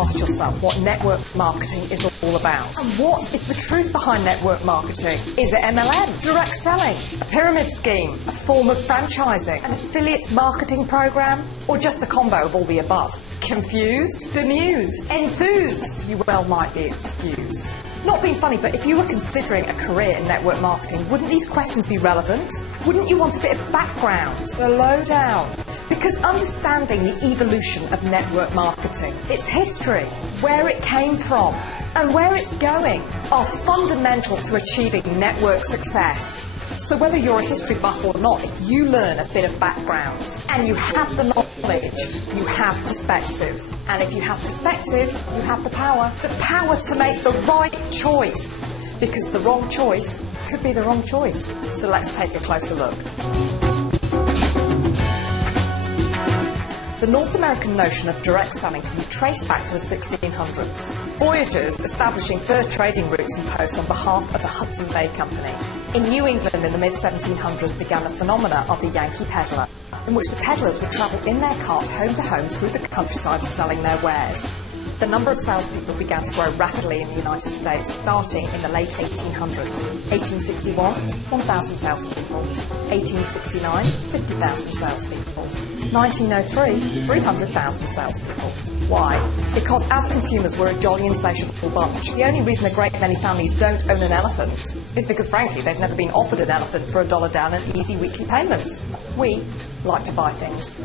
asked yourself what network marketing is all about? And what is the truth behind network marketing? Is it MLM, direct selling, a pyramid scheme, a form of franchising, an affiliate marketing program, or just a combo of all the above? Confused? Bemused? Enthused? You well might be excused. Not being funny, but if you were considering a career in network marketing, wouldn't these questions be relevant? Wouldn't you want a bit of background, the lowdown? Because understanding the evolution of network marketing, its history, where it came from, and where it's going, are fundamental to achieving network success. So whether you're a history buff or not, if you learn a bit of background and you have the knowledge, you have perspective. And if you have perspective, you have the power to make the right choice. Because the wrong choice could be the wrong choice. So let's take a closer look. The North American notion of direct selling can be traced back to the 1600s. Voyagers establishing fur trading routes and posts on behalf of the Hudson Bay Company. In New England in the mid-1700s began the phenomena of the Yankee peddler, in which the peddlers would travel in their cart home to home through the countryside selling their wares. The number of salespeople began to grow rapidly in the United States, starting in the late 1800s. 1861, 1,000 salespeople. 1869, 50,000 salespeople. 1903, 300,000 salespeople. Why? Because as consumers, we're a jolly insatiable bunch. The only reason a great many families don't own an elephant is because, frankly, they've never been offered an elephant for $1 down and easy weekly payments. We like to buy things.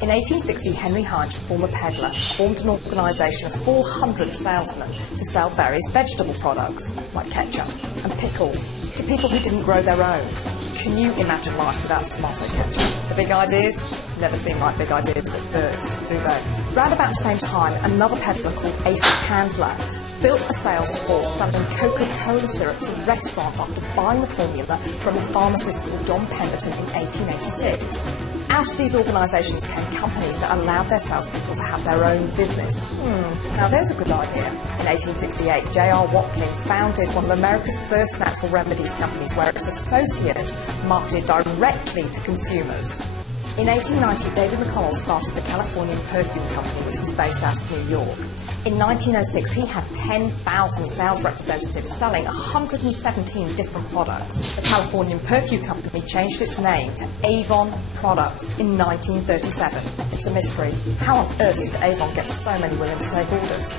In 1860, Henry Hines, a former peddler, formed an organisation of 400 salesmen to sell various vegetable products, like ketchup and pickles, to people who didn't grow their own. Can you imagine life without tomato ketchup? The big ideas never seem like big ideas at first, do they? Round about the same time, another peddler called Asa Candler built a sales force selling Coca-Cola syrup to restaurants after buying the formula from a pharmacist called John Pemberton in 1886. Out of these organisations came companies that allowed their salespeople to have their own business. Now there's a good idea. In 1868, J.R. Watkins founded one of America's first natural remedies companies where its associates marketed directly to consumers. In 1890, David McConnell started the Californian Perfume Company, which was based out of New York. In 1906, he had 10,000 sales representatives selling 117 different products. The Californian Perfume Company changed its name to Avon Products in 1937. It's a mystery. How on earth did Avon get so many women to take orders?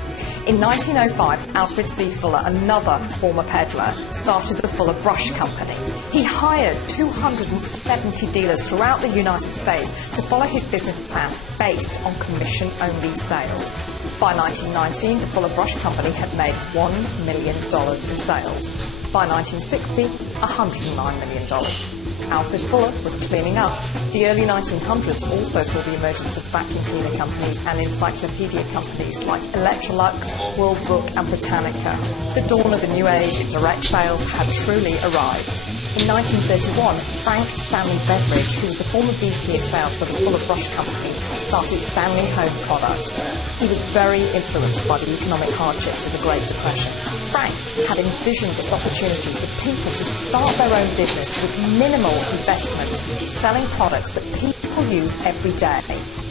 In 1905, Alfred C. Fuller, another former peddler, started the Fuller Brush Company. He hired 270 dealers throughout the United States to follow his business plan based on commission-only sales. By 1919, the Fuller Brush Company had made $1 million in sales. By 1960, $109 million. Alfred Fuller was cleaning up. The early 1900s also saw the emergence of vacuum cleaner companies and encyclopedia companies like Electrolux, World Book and Britannica. The dawn of a new age in direct sales had truly arrived. In 1931, Frank Stanley Beveridge, who was a former VP of sales for the Fuller Brush Company, started Stanley Home Products. He was very influenced by the economic hardships of the Great Depression. Frank had envisioned this opportunity for people to start their own business with minimal investment, selling products that people use every day.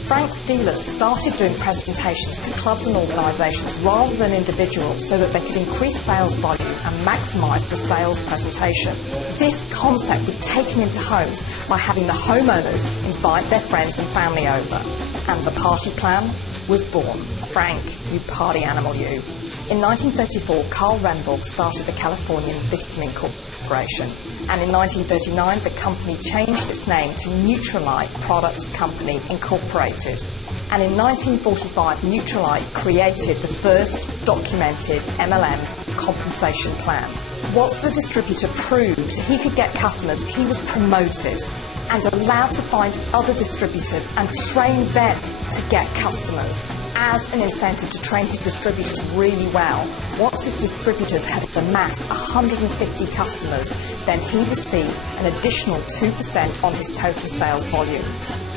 Frank's dealers started doing presentations to clubs and organisations rather than individuals so that they could increase sales volume and maximise the sales presentation. This concept was taken into homes by having the homeowners invite their friends and family over. And the party plan was born. Frank, you party animal you. In 1934, Carl Renborg started the Californian Vitamin Corporation. And in 1939, the company changed its name to Neutralite Products Company Incorporated. And in 1945, Neutralite created the first documented MLM compensation plan. Once the distributor proved he could get customers, he was promoted and allowed to find other distributors and train them to get customers. As an incentive to train his distributors really well, once his distributors had amassed 150 customers, then he received an additional 2% on his total sales volume.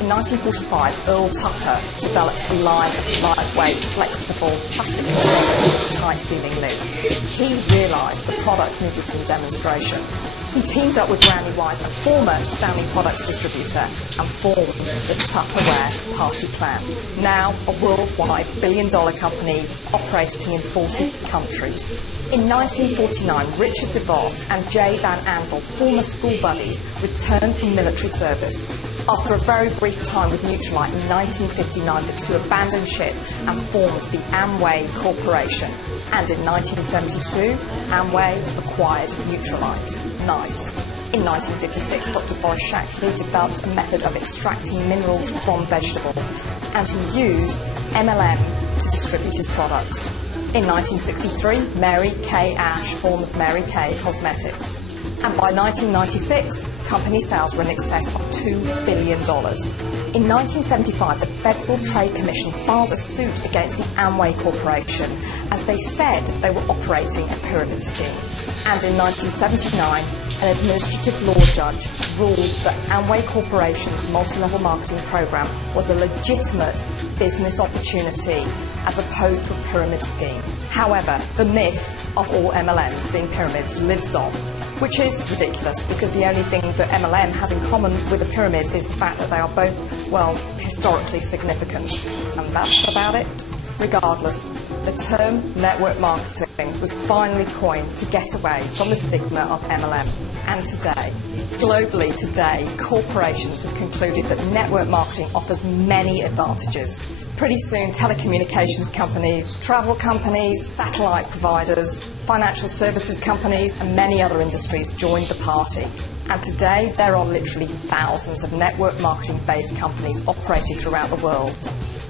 In 1945, Earl Tucker developed a line of lightweight, flexible plastic containers with tight sealing lids. He realised the product needed some demonstration. He teamed up with Brandywise, a former Stanley Products distributor, and formed the Tupperware Party Plan, now a worldwide billion-dollar company operating in 40 countries. In 1949, Richard DeVos and Jay Van Andel, former school buddies, returned from military service. After a very brief time with Nutrilite in 1959, the two abandoned ship and formed the Amway Corporation. And in 1972, Amway acquired Nutrilite. Nice. In 1956, Dr. Boris Shakely developed a method of extracting minerals from vegetables, and he used MLM to distribute his products. In 1963, Mary Kay Ash forms Mary Kay Cosmetics. And by 1996, company sales were in excess of $2 billion. In 1975, the Federal Trade Commission filed a suit against the Amway Corporation as they said they were operating a pyramid scheme. And in 1979, an administrative law judge ruled that Amway Corporation's multi-level marketing program was a legitimate business opportunity as opposed to a pyramid scheme. However, the myth of all MLMs being pyramids lives on, which is ridiculous because the only thing that MLM has in common with a pyramid is the fact that they are both, well, historically significant. And that's about it. Regardless, the term network marketing was finally coined to get away from the stigma of MLM. And today, globally today, corporations have concluded that network marketing offers many advantages. Pretty soon, telecommunications companies, travel companies, satellite providers, financial services companies, and many other industries joined the party. And today, there are literally thousands of network marketing-based companies operating throughout the world.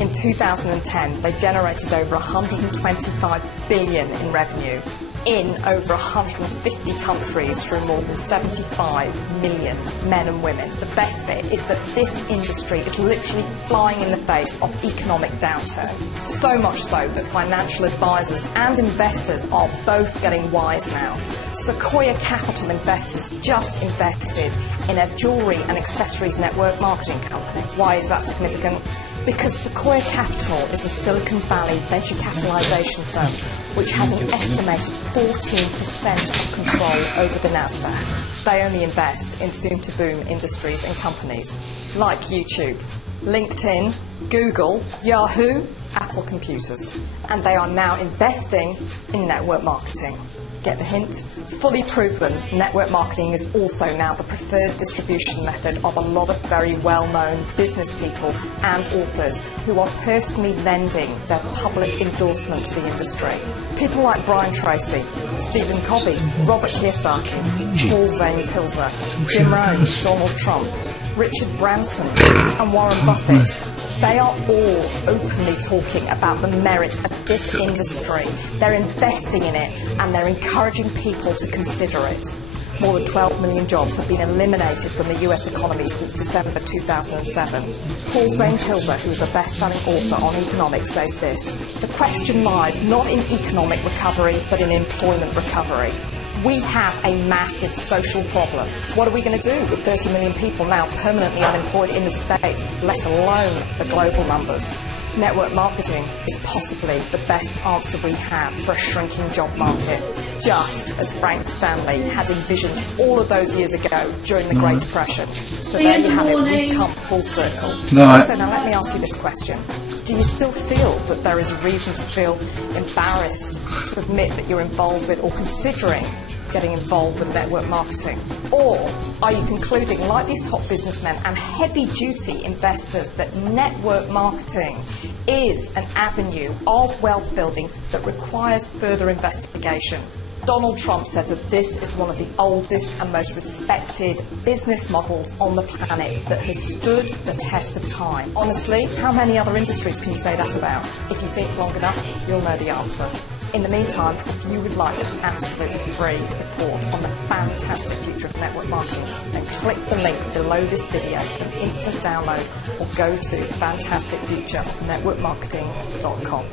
In 2010, they generated over $125 billion in revenue in over 150 countries through more than 75 million men and women. The best bit is that this industry is literally flying in the face of economic downturn. So much so that financial advisors and investors are both getting wise now. Sequoia Capital Investors just invested in a jewellery and accessories network marketing company. Why is that significant? Because Sequoia Capital is a Silicon Valley venture capitalization firm which has an estimated 14% of control over the Nasdaq. They only invest in soon-to-boom industries and companies like YouTube, LinkedIn, Google, Yahoo, Apple Computers. And they are now investing in network marketing. Get the hint? Fully proven, network marketing is also now the preferred distribution method of a lot of very well-known business people and authors who are personally lending their public endorsement to the industry. People like Brian Tracy, Stephen Covey, Robert Kiyosaki, Paul Zane Pilzer, Jim Rohn, Donald Trump, Richard Branson, and Warren Buffett. They are all openly talking about the merits of this industry. They're investing in it and they're encouraging people to consider it. More than 12 million jobs have been eliminated from the US economy since December 2007. Paul Zane Pilzer, who is a best-selling author on economics, says this: the question lies not in economic recovery, but in employment recovery. We have a massive social problem. What are we going to do with 30 million people now permanently unemployed in the States, let alone the global numbers? Network marketing is possibly the best answer we have for a shrinking job market, just as Frank Stanley had envisioned all of those years ago during the Great Depression. So there you have it, we've come full circle. So now let me ask you this question. Do you still feel that there is a reason to feel embarrassed to admit that you're involved with or considering getting involved with network marketing? Or are you concluding, like these top businessmen and heavy-duty investors, that network marketing is an avenue of wealth building that requires further investigation? Donald Trump said that this is one of the oldest and most respected business models on the planet that has stood the test of time. Honestly, how many other industries can you say that about? If you think long enough, you'll know the answer. In the meantime, if you would like an absolutely free report on the fantastic future of network marketing, then click the link below this video for an instant download or go to fantasticfutureofnetworkmarketing.com.